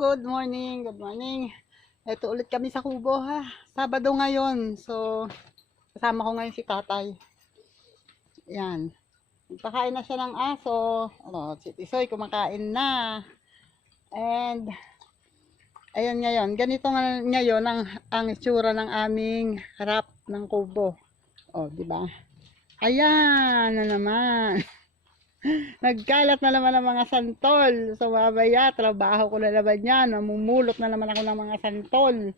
good morning, good morning. Ito ulit kami sa kubo ha. Sabado ngayon. So, kasama ko ngayon si tatay. Yan. Nagpakain na siya ng aso. Si Tisoy kumakain na. And, ayan ngayon. Ganito ngayon ang itsura ng aming harap ng kubo. Di ba? Ayan na naman. Nagkalat na naman ang mga santol. So mamaya, trabaho ko na naman yan. Mamumulot na naman ako ng mga santol.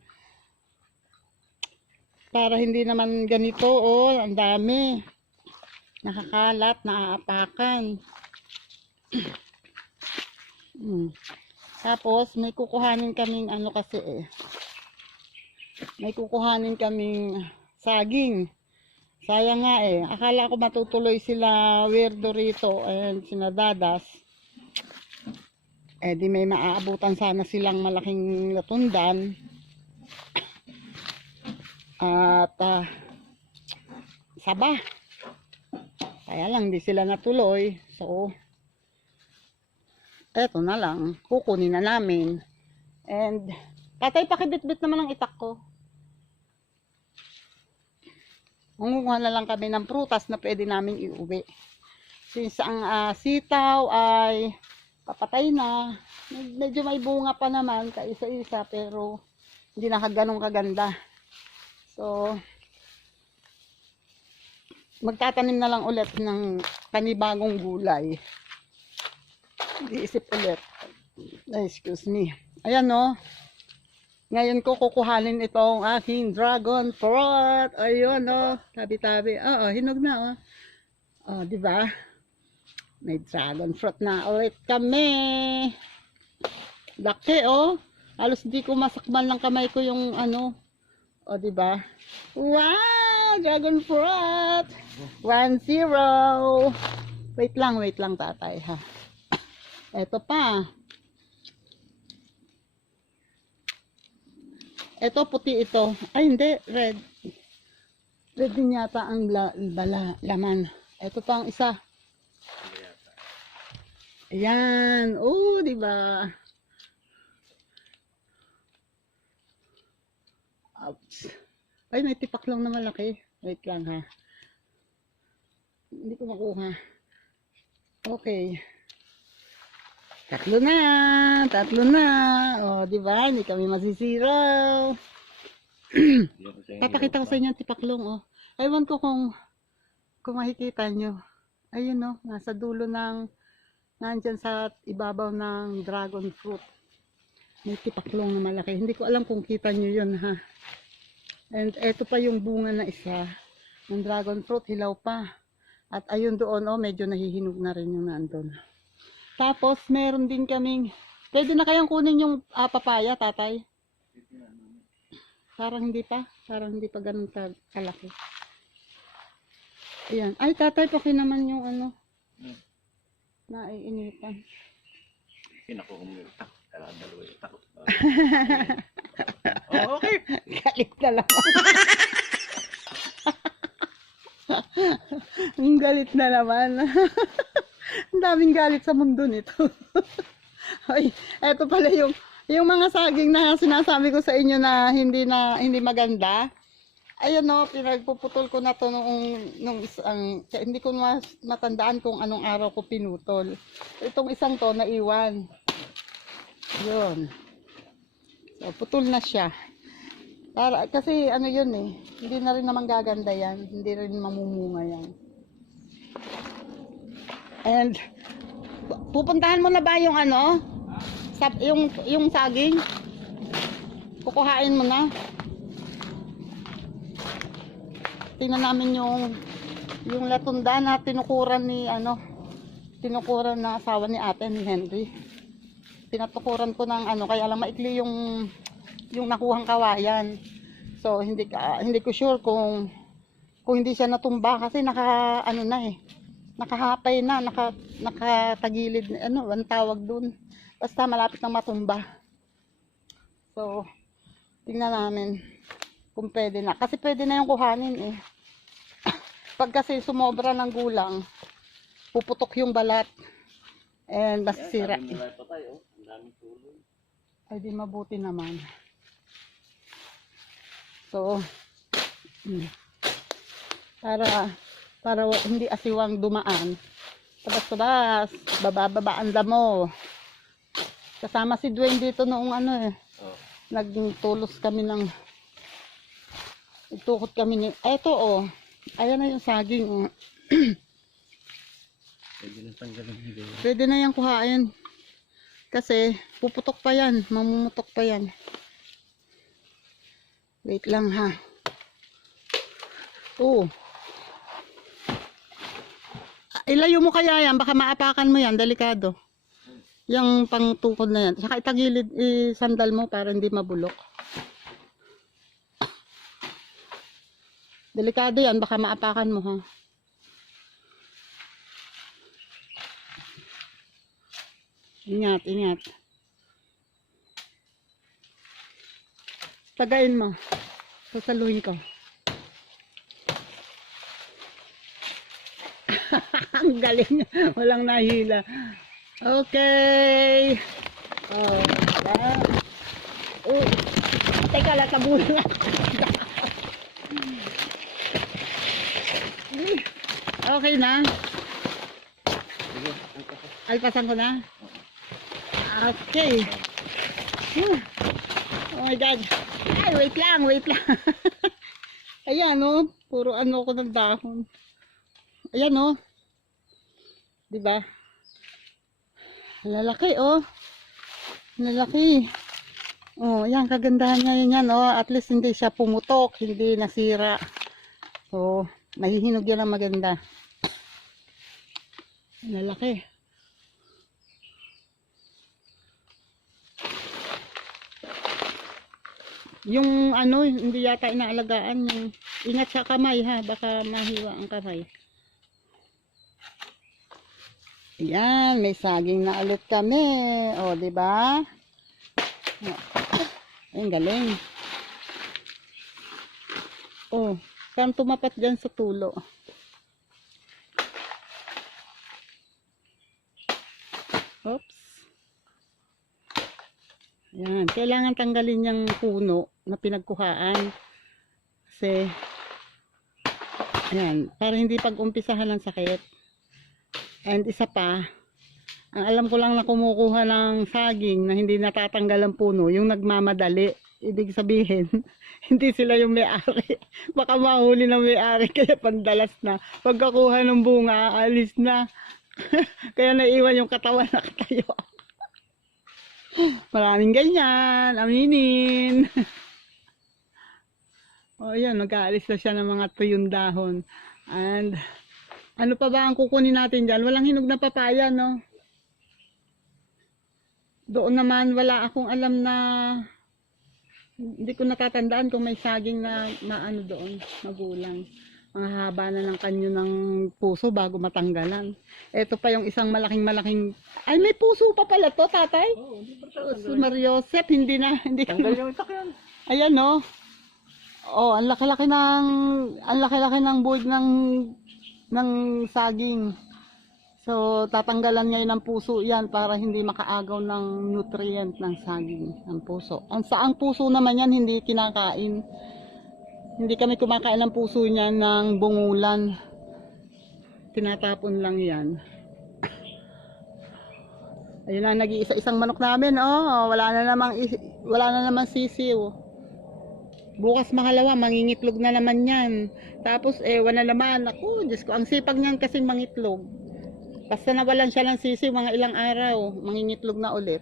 Para hindi naman ganito, ang dami. Nakakalat, naaapakan. Tapos, may kukuhanin kaming may kukuhanin kaming saging. Sayang nga akala ko matutuloy sila Weirdo rito and sinadadas. Di may maaabutan sana silang malaking latundan. At saba. Kaya lang di sila natuloy. So, eto na lang. Kukunin na namin. And, tatay pakibitbit naman ang itak ko. Mangunguha na lang kami ng prutas na pwede namin iuwi. Since ang sitaw ay papatay na, medyo may bunga pa naman, kaisa-isa, pero hindi na ganun kaganda. So, magtatanim na lang ulit ng panibagong gulay. Iisip ulit. Excuse me. Ayan ngayon ko kukuhanin itong aking dragon fruit. Ayun tabi-tabi. Hinog na di ba? May dragon fruit na ulit kami. Laki halos di ko masakman lang kamay ko yung di ba? Wow, dragon fruit. 1-0. Wait lang tatay ha. Ito pa. Ito, puti ito. Ay, hindi. Red. Red din yata ang laman. Ito pa ang isa. Ayan. Diba? Ouch. Ay, may tipaklong na malaki. Wait lang ha. Hindi ko makuha. Okay. Tatlo na. Diba? Hindi kami masisiraw. Papakita ko sa inyo ang tipaklong, Ewan ko kung makikita nyo. Ayun, nasa dulo nandyan sa ibabaw ng dragon fruit. May tipaklong na malaki. Hindi ko alam kung kita nyo yun, ha. And eto pa yung bunga na isa ng dragon fruit, hilaw pa. At ayun doon, medyo nahihinog na rin yung nandun. Tapos, meron din kaming, pwede na kayang kunin yung papaya, tatay? Parang hindi pa ganun kalaki. Ayan. Ay, tatay, paki naman yung naiinitan. Pinakukumitak. Dalawa yung takot. Okay. Galit na lang. Ang galit na naman. Ang daming galit sa mundo nito. Ay, eto pala yung mga saging na sinasabi ko sa inyo na hindi maganda. Ayun pinagpuputol ko na to nung isang, hindi ko matandaan kung anong araw ko pinutol. Itong isang to naiwan. Yun. So, putol na siya. Kasi yun hindi na rin naman gaganda yan. Hindi rin mamumunga yan. And pupuntahan mo na ba yung yung saging? Kukuhain mo na. Tingnan namin yung latunda na tinukuran na asawa ni ate ni Henry. Tinatukuran ko ng kaya lang maikli yung nakuhang kawayan. So hindi ko sure kung hindi siya natumba kasi nakahapay na, nakatagilid, ang tawag dun. Basta malapit na matumba. So, tingnan namin kung pwede na. Kasi pwede na yung kuhanin Pag kasi sumobra ng gulang, puputok yung balat. And masisira. Ay di mabuti naman. So, para hindi asiwang dumaan. Tabas-tabas, baba-baba ang damo. Kasama si Dwayne dito noong ano eh. Oh. Nagtulos kami ng itukot kami ni eto oh. Ayan na yung saging oh. Pwede na tanggalin hindi. Pwede na yan kuhain. Kasi puputok pa yan, mamumutok pa yan. Wait lang ha. Oh. Ilayo mo kaya yan, baka maapakan mo yan, delikado. Yung pangtukod na yan. Saka itagilid, isandal mo para hindi mabulok. Delikado yan, baka maapakan mo ha. Ingat, ingat. Tagayin mo. Sasaluhin ko. Ang galing. Walang nahila. Okay. Oh, yeah. Oh. Teka, latabunan nga. Okay na. Alpasan ko na. Okay. Oh my God. Ay, wait lang, wait lang. Ayan, oh. Puro ano ko ng dahon. Ayan, oh. Diba? Lalaki, oh. Lalaki. Oh, ayan, kagandahan niya yan, oh. At least hindi siya pumutok, hindi nasira. So, mahihinog yan ang maganda. Lalaki. Yung ano, hindi yata inaalagaan yung ingat sa kamay ha, baka mahiwa ang kamay. Yan, may saging na ulit kami. O, di ba? Ay, galing. O, saan tumapat dyan sa tulo? Oops. Yan, kailangan tanggalin yung puno na pinagkuhaan. Kasi, yan, para hindi pag-umpisahan ng sakit. And isa pa, ang alam ko lang na kumukuha ng saging na hindi natatanggal ang puno, yung nagmamadali. Ibig sabihin, hindi sila yung may-ari. Baka mahuli ng may-ari, kaya pandalas na. Pagkakuha ng bunga, alis na. Kaya naiwan yung katawan na katayo. Maraming ganyan, aminin. O yan, nag-aalis na siya ng mga tuyong dahon. And, ano pa ba ang kukunin natin dyan? Walang hinog na papaya, no? Doon naman, wala akong alam na, hindi ko natatandaan kung may saging na ano doon, magulang. Ang haba na ng kanyo ng puso bago matanggalan. Ito pa yung isang malaking, ay may puso pa pala to, tatay? Oo, hindi pa Si Mariosep, hindi na, hindi tanggal yung itak yan. Ayan, no? Oh, ang laki-laki ng buhig ng saging. So, tatanggalan ngayon ng puso yan para hindi makaagaw ng nutrient ng saging, ng puso. Ang puso naman yan, hindi kinakain. Hindi kami kumakain ng puso niyan ng bungulan. Tinatapon lang yan. Ayun na, nag-iisa-isang manok namin. Oh, wala na namang sisiw. Bukas makalawa, mangingitlog na naman yan. Tapos, ewan na naman. Ako, Diyos ko, ang sipag niyan kasi mangitlog. Basta nawalan siya ng sisiw, mga ilang araw, mangingitlog na ulit.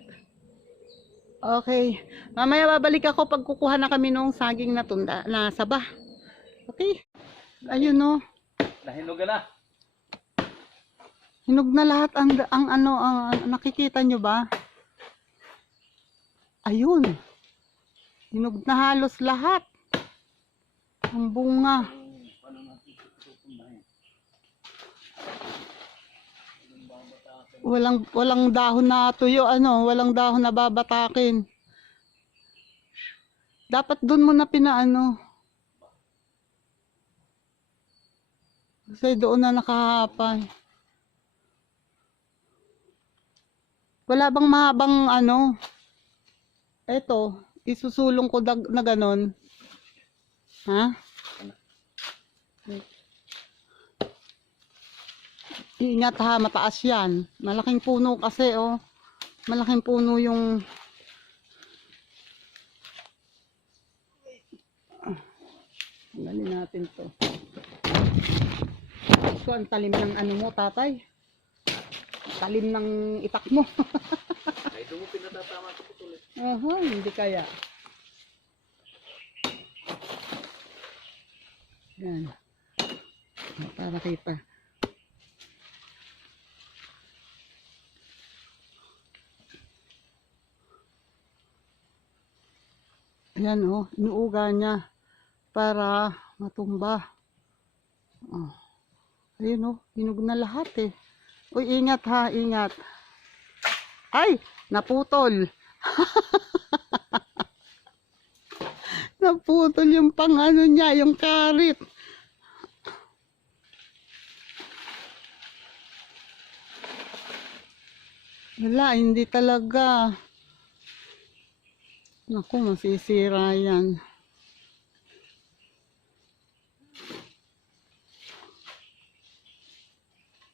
Okay. Mamaya babalik ako pag kukuha na kami nung saging na tunda, na saba. Okay. Ayun, no. Nahinog na. Hinog na lahat ang nakikita nyo ba? Ayun. Hinog na halos lahat. Ang bunga. Walang dahon na tuyo, walang dahon na babatakin. Dapat doon mo na pinaano. Kasi doon na nakahapay. Wala bang mahabang Eto, isusulong ko na ganon. Ha? Ingat ha, mataas yan. Malaking puno kasi, oh. Malaking puno yung... Tanggalin natin to. So, ang talim ng ano mo, tatay. Talim ng itak mo. Ay, doon mo pinatatama ito putol. Aha, hindi kaya. Yan. Para kita. Ayan oh, inuuga niya para matumba. Oh. Ayun oh, hinog na lahat eh. Uy, ingat ha, ingat. Ay, naputol. Naputol yung pang ano niya, yung karit. Wala, hindi talaga. Naku, masisira yan.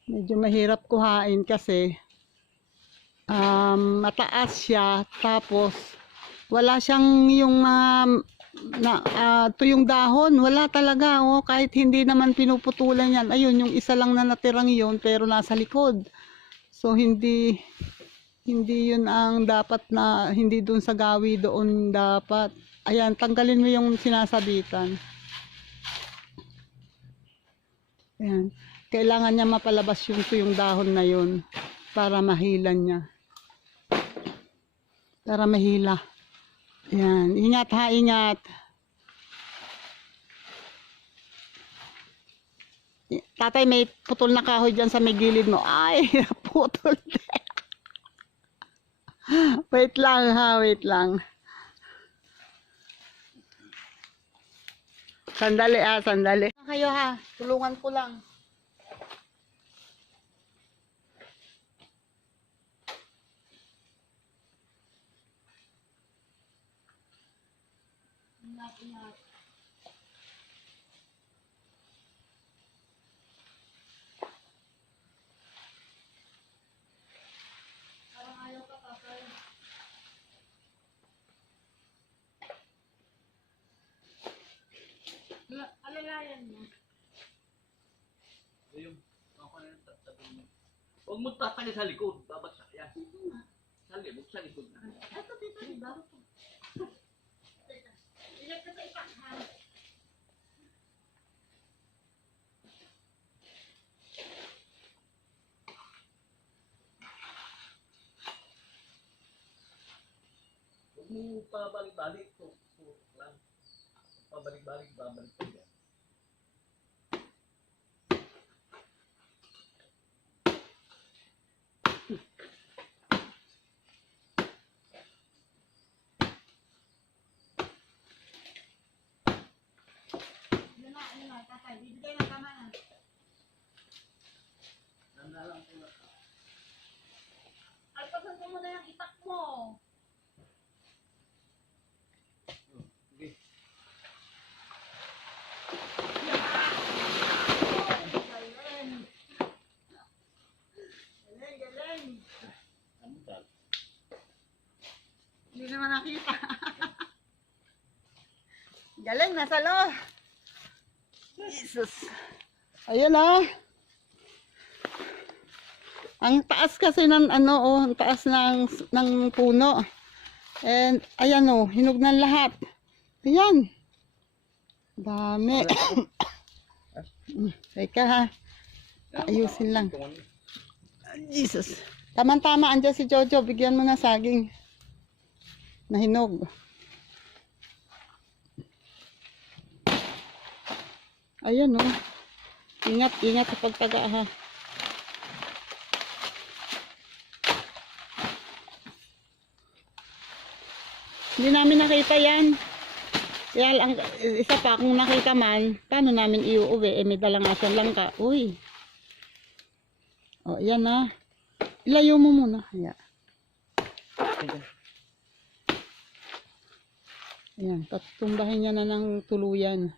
Medyo mahirap kuhain kasi mataas siya, tapos wala siyang yung tuyong dahon, wala talaga oh, kahit hindi naman pinuputulan yan. Ayun, yung isa lang na natirang yun pero nasa likod. So hindi yun ang dapat na, hindi dun sa gawi doon dapat. Ayan, tanggalin mo yung sinasabitan. Ayan. Kailangan niya mapalabas yung dahon na yun para mahilan niya. Para mahila. Ayan. Ingat ha, ingat. Tatay, may putol na kahoy dyan sa may gilid mo. Ay, putol din. Wait lang ha, wait lang. Sandali sandali. Kayo ha, tulungan ko lang. Ingat. Parang ayaw ka, tatay. Alalayan mo. Yung, ako na yung tatabin mo. Huwag mo tatali sa likod, babagsak yan. Sa likod na. Ito dito, diba? Teka, ilag ka sa ipak ha. Huwag mo pabalik-balik. Lang. Pabalik-balik, babalik ko yan. Yun na, tatay. Bibigay na tama na. Nandalang ko na. Ay, pasanto mo na yung itak mo. Sige. Galing. Ano tal? Hindi naman nakita. Galing, nasa loob. Jesus. Ayun ang taas kasi ng ang taas ng puno. And ayan hinog na lahat. Ayan. Dami. Teka ha. Ayusin lang. Jesus. Tama-tama, andyan si Jojo. Bigyan mo na saging. Nahinog. Ayan Ingat sa pagtaga ha. Hindi namin nakita yan. Kaya lang, isa pa, kung nakita man, paano namin iuuwi? May dalang asang langka. Uy. Yan Ilayo mo muna. Ayan. Ayan, tatumbahin niya na ng tuluyan.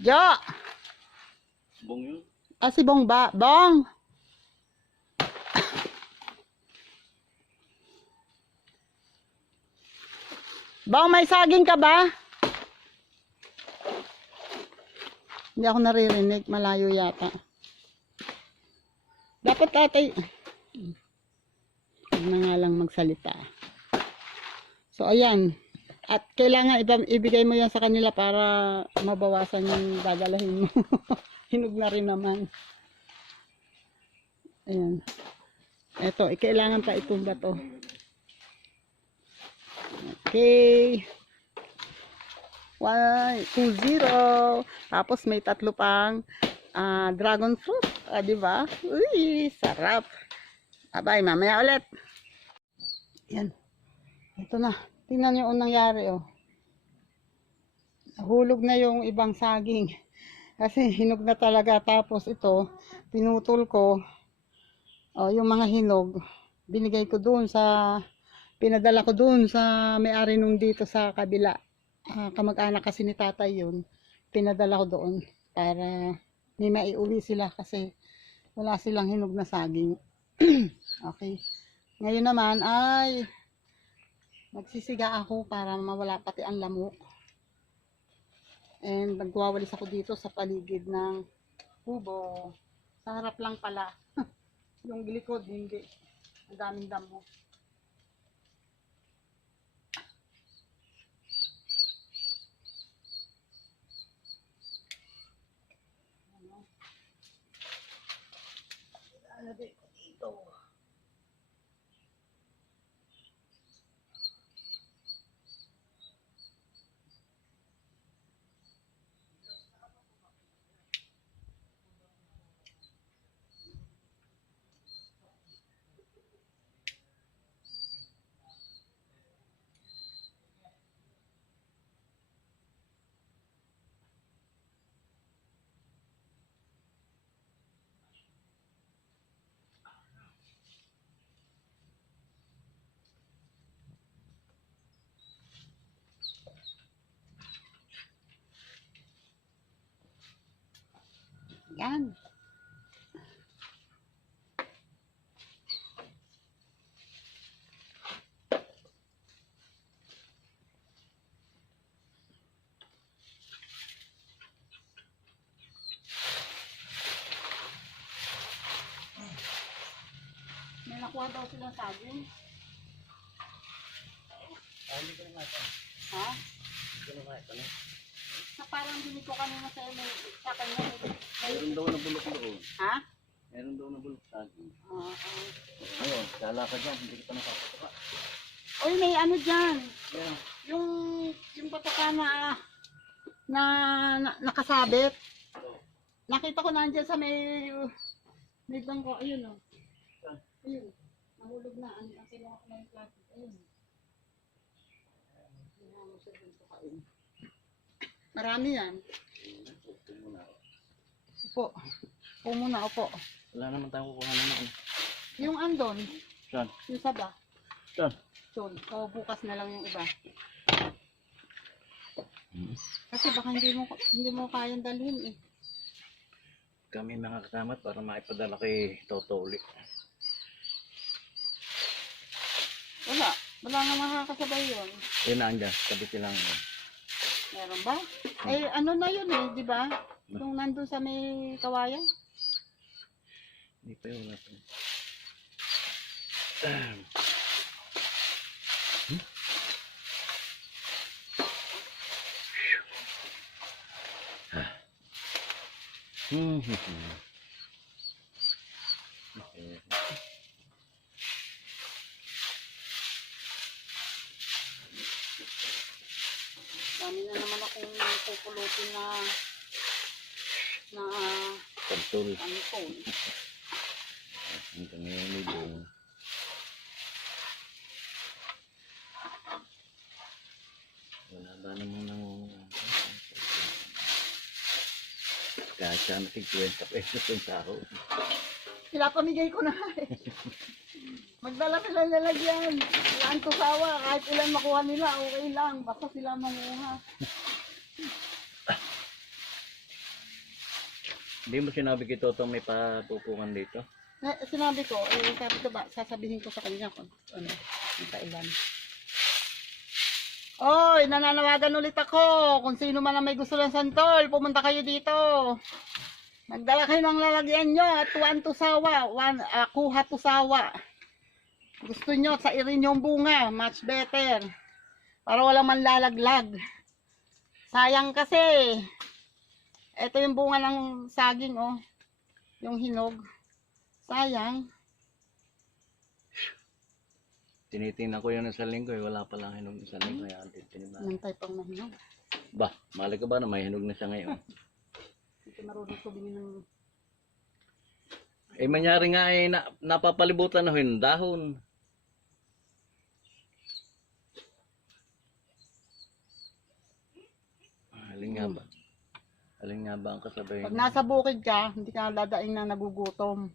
Jo! Bong yun. Ah, si Bong ba? Bong! Bong, may saging ka ba? Hindi ako naririnig. Malayo yata. Dapat tatay... Huwag na nga lang magsalita. So, ayan. At kailangan ibigay mo yan sa kanila para mabawasan yung dadalahin mo. Hinog na rin naman. Ayan. Eto, kailangan pa itumba to. Okay. 1, 2, 0. Tapos may 3 pang dragon fruit. Diba? Uy, sarap. Abay, mamaya ulit. Yan. Ito na. Tingnan nyo ang nangyari, oh. Hulog na yung ibang saging. Kasi hinog na talaga. Tapos ito, pinutol ko. Oh, yung mga hinog, binigay ko doon sa, pinadala ko doon sa may-ari nung dito sa kabila. Kamag-anak kasi ni tatay yun. Pinadala ko doon para may maiuwi sila kasi wala silang hinog na saging. Okay. Ngayon naman ay magsisiga ako para mawala pati ang lamok. And magwawalis ako dito sa paligid ng kubo. Sa harap lang pala. Yung likod, hindi. Ang daming damo. Lalagay ko dito. Yan. May nakuha daw silang saging. Hindi ko na nga ito. Ha? Hindi ko na nga ito. Na parang hindi ko kanina sa may sa kanya. Meron daw na bulok doon. Ha? Meron daw na bulok sa akin. Oo. Ayun, sala ka dyan. Hindi kita nakapatuka. Uy, may ano dyan. Ayan. Yung patoka na nakasabit. Nakita ko nandiyan sa may bangko. Ayun, oh. Ayun. Nahulog na. Ang kinuha ko na yung plastic. Ayun. Marami yan. Upo. Upo muna, upo. Wala naman tayong kukuha na ano. Yung andon, Saan? yung saba. Saan? Doon. O bukas na lang yung iba. Kasi baka hindi mo kayang dalhin eh. Kami mga kasama para maipadala kay Toto uli. Wala. Wala nga makakasabay yun. Yun na andyan. Tabi silang. Meron ba? Eh, ano na yun eh, di ba? Yung nandun sa may kawayan. Hindi pa yun. Okay. Dami na naman akong pupulutin na Pagtul. angkol. Ang kanili doon. Wala ba naman ng kahit saan natin 20 pesos yung tao. Pinapamigay ko na eh. Magdala sila lalagyan. Ilaan to sawa. Kahit ilan makuha nila, okay lang. Basta sila manguha. Hindi mo sinabi kay Toto may papupukan dito? Sinabi ko, sabi ko ba, sasabihin ko sa kanya kung ano, yung kailan. Oy, nananawagan ulit ako. Kung sino man ang may gusto ng santol, pumunta kayo dito. Magdala kayo ng lalagyan nyo at one to sawa, kuha to sawa. Gusto nyo, sa irin yung bunga, much better. Para walang manlalaglag. Sayang kasi. Ito yung bunga ng saging, oh. Yung hinog. Sayang. Tinitingnan ko yun sa linggo, wala pa lang hinog sa linggo. Kaya tinitingnan. Nantay pang mahinog. Ba, mali ka ba na may hinog na siya ngayon? Hindi marunong tubingin ng... Eh, manyari nga eh, napapalibutan na yung dahon. Alin nga ba? Alin nga ba ang kasabay? Pag nasa bukid ka, hindi ka dadaing na nagugutom.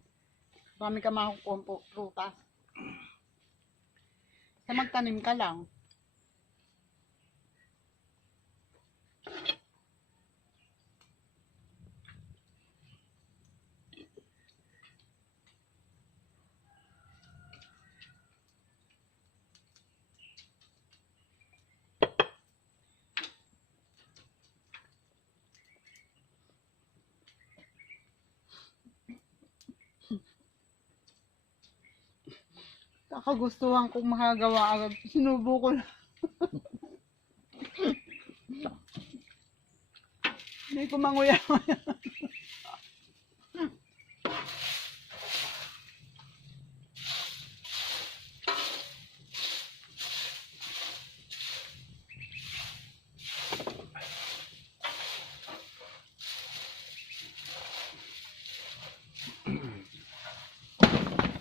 Marami ka makukuha prutas. Sa magtanim ka lang. Kakagustuhan kong makagawa agad. Sinubo ko na. Hindi ko manguya.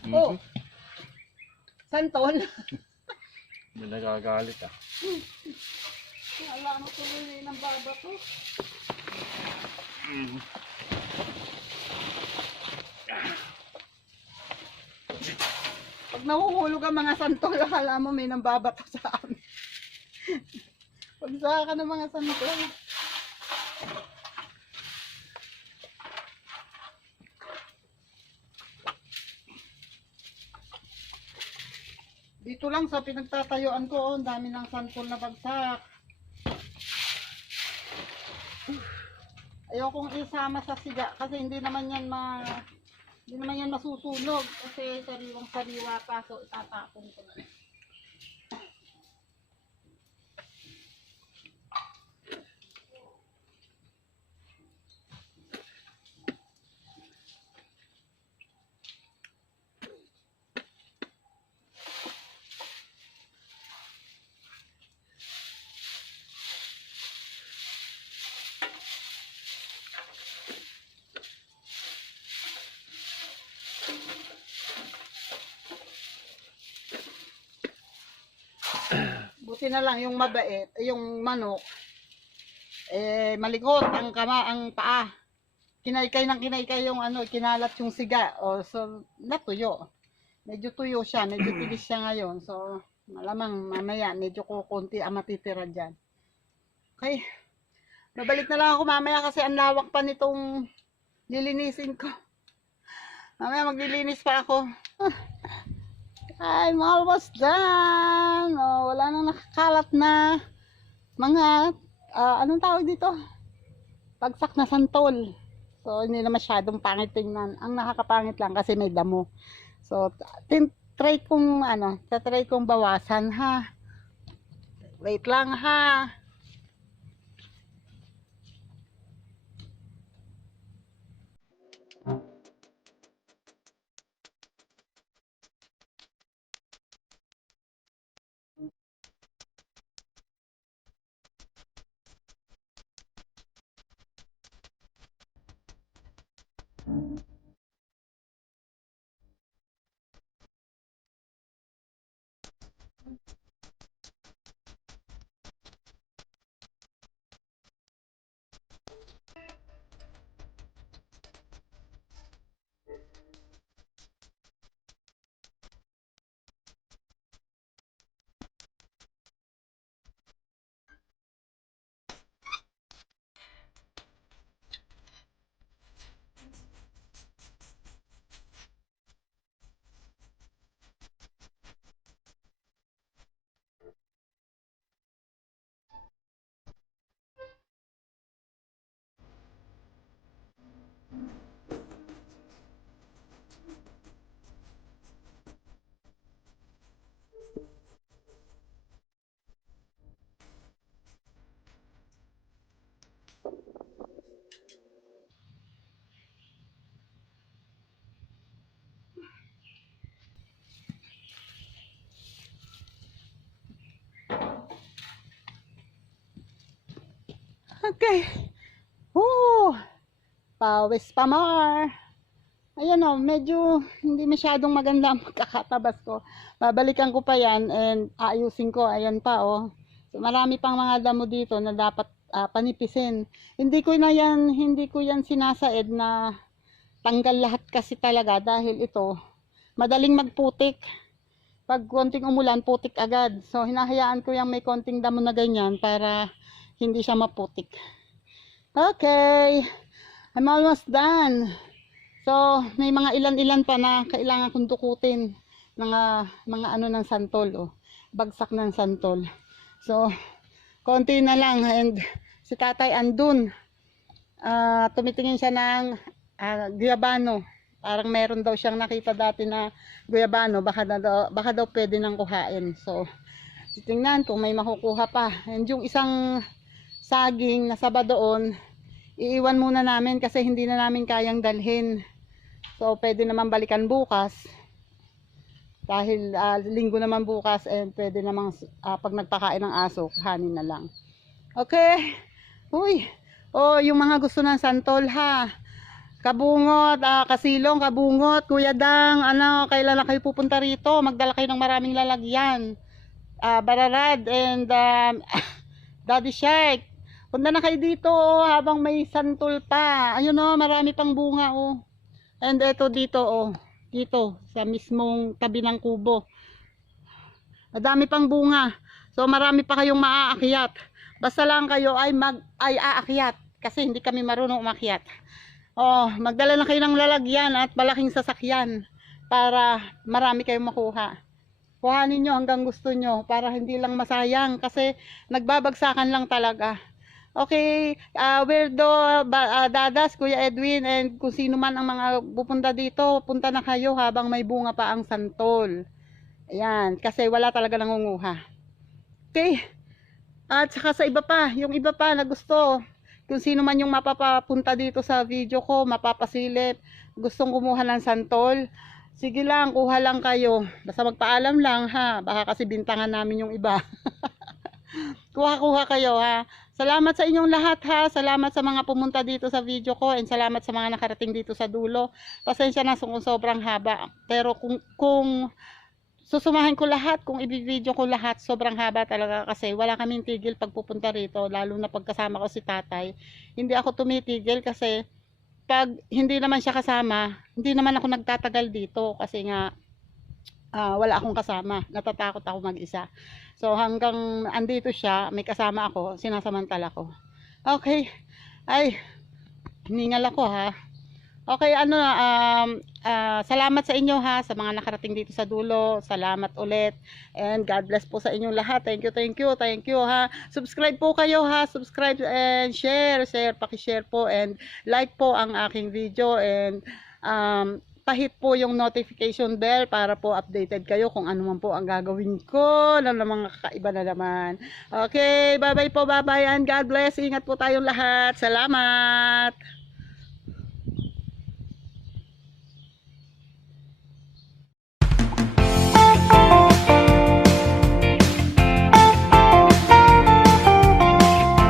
Oh, santol. Hindi nagagalit ah. Alam mo tuloy ng baba ko. Pag nahuhulog ang mga santol, alam mo may nambabato sa amin. Pag saka ka ng mga santol. Dito lang sa pinagtatayuan ko, ang dami ng santol na bagsak. Ayokong isama sa siga kasi hindi naman yan masusunog kasi sariwang sariwa pa, so itatapon ko na. Buti na lang yung mabait, yung manok, malikot ang paa. Kinaykay yung kinalat yung siga. O, so, natuyo. Medyo tuyo siya, medyo tilis siya ngayon. So, malamang mamaya, medyo kukunti ang matitira dyan. Okay. Babalik na lang ako mamaya kasi ang lawak pa nitong lilinisin ko. Mamaya maglilinis pa ako. I'm almost done. Oh, wala nang nakakalat na mga, anong tawag dito? Bagsak na santol. So, hindi na masyadong pangit tingnan. Ang nakakapangit lang kasi may damo. So, try kong bawasan ha. Wait lang ha. Okay. Pawis pa more. Ayan o, medyo hindi masyadong maganda ang pagkakatabas ko. Babalikan ko pa yan and aayusin ko. Ayan pa o. So, marami pang mga damo dito na dapat panipisin. Hindi ko yan sinasaid na tanggal lahat kasi talaga dahil ito madaling magputik. Pag konting umulan, putik agad. So, hinahayaan ko yung may konting damo na ganyan para hindi siya maputik. Okay. I'm almost done. So, may mga ilan-ilan pa na kailangan kong dukutin. Mga ano ng santol. Oh. Bagsak ng santol. So, konti na lang. And si tatay andun. Tumitingin siya ng guyabano. Parang meron daw siyang nakita dati na guyabano. Baka daw pwede nang kuhain. So, titingnan kung may makukuha pa. And yung isang saging na saba doon, iiwan muna namin kasi hindi na namin kayang dalhin. So, pwede naman balikan bukas. Dahil linggo naman bukas and pwede namang pag nagpakain ng aso, kuhanin na lang. Okay. Uy. Oh, yung mga gusto ng santol ha. Kabungot, kasilong, kabungot, Kuya Dang, kailan na kayo pupunta rito? Magdala kayo ng maraming lalagyan. Bararad and Daddy Shark. Punta na kayo dito habang may santol pa. Ayun marami pang bunga And ito dito dito sa mismong tabi ng kubo. Madami pang bunga. So marami pa kayong maaakyat. Basta lang kayo ay aakyat kasi hindi kami marunong umakyat. Magdala na kayo ng lalagyan at malaking sasakyan para marami kayong makuha. Kuhanin nyo hanggang gusto nyo para hindi lang masayang kasi nagbabagsakan lang talaga. Okay, Dadas, Kuya Edwin, and kung sino man ang mga pupunta dito, punta na kayo habang may bunga pa ang santol. Ayan, kasi wala talaga nangunguha. Okay, at saka sa iba pa, yung iba pa na gusto, kung sino man yung mapapapunta dito sa video ko, mapapasilip, gustong kumuha ng santol, sige lang, kuha lang kayo. Basta magpaalam lang ha, baka kasi bintangan namin yung iba. Kuha kayo ha. Salamat sa inyong lahat ha. Salamat sa mga pumunta dito sa video ko and salamat sa mga nakarating dito sa dulo. Pasensya na kung sobrang haba. Pero kung susumahin ko lahat, kung i-video ko lahat, sobrang haba talaga kasi wala kaming tigil pagpupunta rito, lalo na pagkasama ko si tatay. Hindi ako tumitigil kasi pag hindi naman siya kasama, hindi naman ako nagtatagal dito kasi nga wala akong kasama. Natatakot ako mag-isa. So hanggang andito siya, may kasama ako, sinasamantala ko. Okay. Ay, hiningal ako ha. Okay, salamat sa inyo ha, sa mga nakarating dito sa dulo. Salamat ulit. And God bless po sa inyong lahat. Thank you ha. Subscribe po kayo ha. Subscribe and share. Paki-share po and like po ang aking video and pahit po yung notification bell para po updated kayo kung ano man po ang gagawin ko ng mga kakaiba na naman. Okay, bye bye and God bless. Ingat po tayong lahat. Salamat.